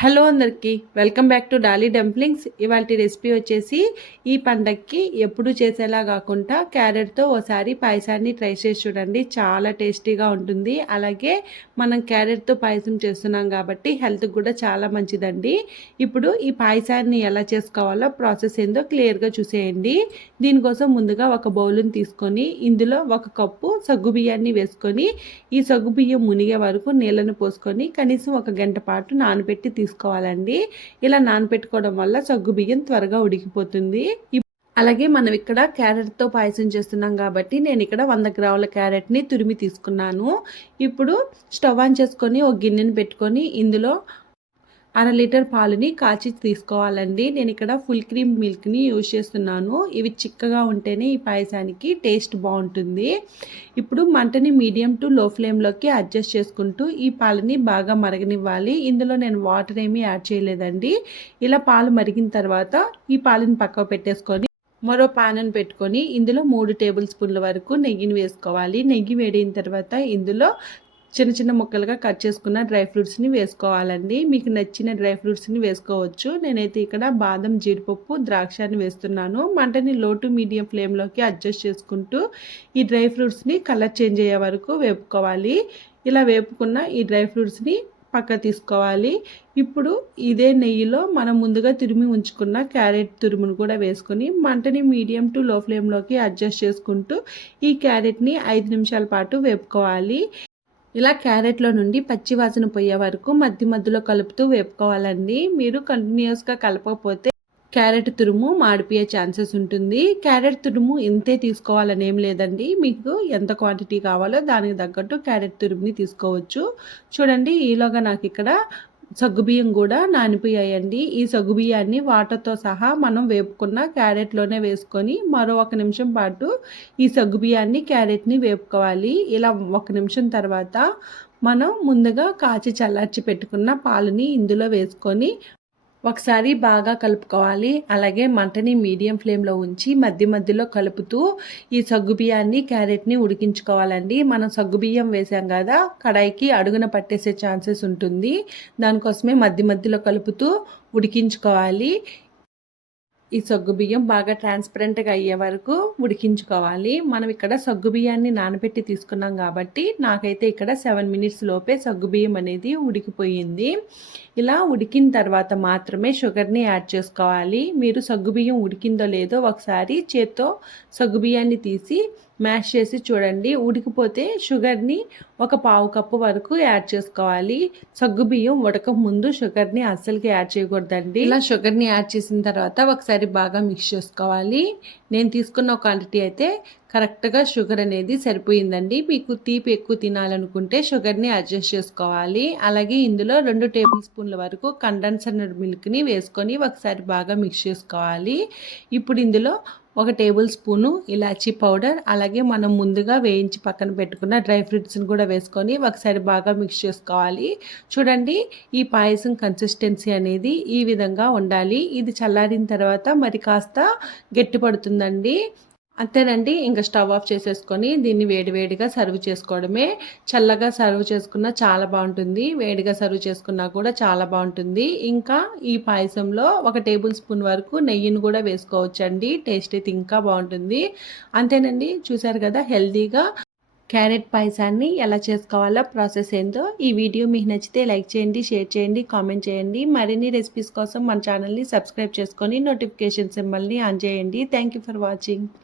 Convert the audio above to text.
Hello అందరికీ welcome back to Dolly dumplings. ఇవాళ recipe వచ్చేసి ఈ పండగకి ఎప్పుడు చేసేలా కాకుండా క్యారెట్తో ఓసారి పాయసాన్ని ట్రై చేసి చూడండి. చాలా టేస్టీగా ఉంటుంది. అలాగే మనం క్యారెట్తో పాయసం చేస్తున్నాం కాబట్టి హెల్త్కి కూడా చాలా మంచిదండి. ఇప్పుడు ఈ పాయసాన్ని ఎలా చేసుకోవాలో ప్రాసెస్ ఏందో క్లియర్గా చూసేయండి. దీనికోసం ముందుగా ఒక బౌల్ని తీసుకొని ఇందులో 1 కప్పు సగ్గుబియ్యాన్ని వేసుకొని ఈ సగ్గుబియ్యం మునిగే వరకు నీళ్ళను పోసుకొని కనీసం 1 గంట పాటు నానబెట్టి తీసుకోవాలండి. ఇలా నానబెట్టుకోవడం వల్ల సగ్గుబియ్యం త్వరగా ఉడికిపోతుంది. అలాగే మనం ఇక్కడ క్యారెట్తో పాయసం చేస్తున్నాం కాబట్టి నేను ఇక్కడ 100 గ్రాముల క్యారెట్ని తురిమి తీసుకున్నాను. ఇప్పుడు స్టవ్ ఆన్ చేసుకొని ఒక గిన్నెని పెట్టుకొని ఇందులో 1/2 లీటర్ పాలుని కాచి తీసుకోవాలండి. నేను ఇక్కడ ఫుల్ క్రీమ్ మిల్క్ని యూజ్ చేస్తున్నాను. ఇవి చిక్కగా ఉంటేనే ఈ పాయసానికి టేస్ట్ బాగుంటుంది. ఇప్పుడు మంటని మీడియం టు లో ఫ్లేమ్లోకి అడ్జస్ట్ చేసుకుంటూ ఈ పాలని బాగా మరగనివ్వాలి. ఇందులో నేను వాటర్ ఏమీ యాడ్ చేయలేదండి. ఇలా పాలు మరిగిన తర్వాత ఈ పాలని పక్కకు పెట్టేసుకొని మరో పాన్ పెట్టుకొని ఇందులో 3 టేబుల్ స్పూన్ల వరకు నెయ్యిని వేసుకోవాలి. నెయ్యి వేడిన తర్వాత ఇందులో చిన్న చిన్న ముక్కలుగా కట్ చేసుకున్న డ్రై ఫ్రూట్స్ని వేసుకోవాలండి. మీకు నచ్చిన డ్రై ఫ్రూట్స్ని వేసుకోవచ్చు. నేనైతే ఇక్కడ బాదం, జీడిపప్పు, ద్రాక్షని వేస్తున్నాను. మంటని లో టు మీడియం ఫ్లేమ్లోకి అడ్జస్ట్ చేసుకుంటూ ఈ డ్రై ఫ్రూట్స్ని కలర్ చేంజ్ అయ్యే వరకు వేపుకోవాలి. ఇలా వేపుకున్న ఈ డ్రై ఫ్రూట్స్ని పక్క తీసుకోవాలి. ఇప్పుడు ఇదే నెయ్యిలో మనం ముందుగా తురిమి ఉంచుకున్న క్యారెట్ తురుమును కూడా వేసుకొని మంటని మీడియం టు లో ఫ్లేమ్లోకి అడ్జస్ట్ చేసుకుంటూ ఈ క్యారెట్ని 5 నిమిషాల పాటు వేపుకోవాలి. ఇలా క్యారెట్లో నుండి పచ్చి వాసన పోయే వరకు మధ్యలో కలుపుతూ వేపుకోవాలండి. మీరు కంటిన్యూస్గా కలపకపోతే క్యారెట్ తురుము మాడిపోయే ఛాన్సెస్ ఉంటుంది. క్యారెట్ తురుము ఇంతే తీసుకోవాలని ఏం లేదండి. మీకు ఎంత క్వాంటిటీ కావాలో దానికి తగ్గట్టు క్యారెట్ తురుముని తీసుకోవచ్చు. చూడండి, ఈలోగా నాకు ఇక్కడ సగ్గుబియ్యం కూడా నానిపోయాయండి. ఈ సగ్గుబియ్యాన్ని వాటర్తో సహా మనం వేపుకున్న క్యారెట్లోనే వేసుకొని మరో 1 నిమిషం పాటు ఈ సగ్గుబియ్యాన్ని క్యారెట్ని వేపుకోవాలి. ఇలా 1 నిమిషం తర్వాత మనం ముందుగా కాచి చల్లార్చి పెట్టుకున్న పాలని ఇందులో వేసుకొని ఒకసారి బాగా కలుపుకోవాలి. అలాగే మంటని మీడియం ఫ్లేమ్లో ఉంచి మధ్యలో కలుపుతూ ఈ సగ్గుబియ్యాన్ని క్యారెట్ని ఉడికించుకోవాలండి. మనం సగ్గుబియ్యం వేసాం కదా, కడాయికి అడుగున పట్టేసే ఛాన్సెస్ ఉంటుంది. దానికోసమే మధ్యలో కలుపుతూ ఉడికించుకోవాలి. ఈ సగ్గుబియ్యం బాగా ట్రాన్స్పరెంట్గా అయ్యే వరకు ఉడికించుకోవాలి. మనం ఇక్కడ సగ్గుబియ్యాన్ని నానబెట్టి తీసుకున్నాం కాబట్టి నాకైతే ఇక్కడ 7 మినిట్స్ లోపే సగ్గుబియ్యం అనేది ఉడికిపోయింది. ఇలా ఉడికిన తర్వాత మాత్రమే షుగర్ని యాడ్ చేసుకోవాలి. మీరు సగ్గుబియ్యం ఉడికిందో లేదో ఒకసారి చేత్తో సగ్గుబియ్యాన్ని తీసి మ్యాష్ చేసి చూడండి. ఉడికిపోతే షుగర్ని 1/4 కప్పు వరకు యాడ్ చేసుకోవాలి. సగ్గుబియ్యం ఉడక ముందు షుగర్ని అస్సలకి యాడ్ చేయకూడదండి. ఇలా షుగర్ని యాడ్ చేసిన తర్వాత ఒకసారి బాగా మిక్స్ చేసుకోవాలి. నేను తీసుకున్న క్వాంటిటీ అయితే కరెక్ట్గా షుగర్ అనేది సరిపోయిందండి. మీకు తీపి ఎక్కువ తినాలనుకుంటే షుగర్ని అడ్జస్ట్ చేసుకోవాలి. అలాగే ఇందులో 2 టేబుల్ స్పూన్ల వరకు కండెన్సర్ మిల్క్ని వేసుకొని ఒకసారి బాగా మిక్స్ చేసుకోవాలి. ఇప్పుడు ఇందులో 1 టేబుల్ స్పూను ఇలాచీ పౌడర్, అలాగే మనం ముందుగా వేయించి పక్కన పెట్టుకున్న డ్రై ఫ్రూట్స్ని కూడా వేసుకొని ఒకసారి బాగా మిక్స్ చేసుకోవాలి. చూడండి, ఈ పాయసం కన్సిస్టెన్సీ అనేది ఈ విధంగా ఉండాలి. ఇది చల్లారిన తర్వాత మరి కాస్త గట్టి పడుతుందండి. అంతేనండి, ఇంకా స్టవ్ ఆఫ్ చేసేసుకొని దీన్ని వేడివేడిగా సర్వ్ చేసుకోవడమే. చల్లగా సర్వ్ చేసుకున్నా చాలా బాగుంటుంది, వేడిగా సర్వ్ చేసుకున్నా కూడా చాలా బాగుంటుంది. ఇంకా ఈ పాయసంలో 1 టేబుల్ స్పూన్ వరకు నెయ్యిని కూడా వేసుకోవచ్చండి. టేస్ట్ అయితే ఇంకా బాగుంటుంది. అంతేనండి, చూసారు కదా హెల్తీగా క్యారెట్ పాయసాన్ని ఎలా చేసుకోవాలో ప్రాసెస్ ఏందో. ఈ వీడియో మీకు నచ్చితే లైక్ చేయండి, షేర్ చేయండి, కామెంట్ చేయండి. మరిన్ని రెసిపీస్ కోసం మన ఛానల్ని సబ్స్క్రైబ్ చేసుకొని నోటిఫికేషన్ సింబల్ని ఆన్ చేయండి. Thank you for watching.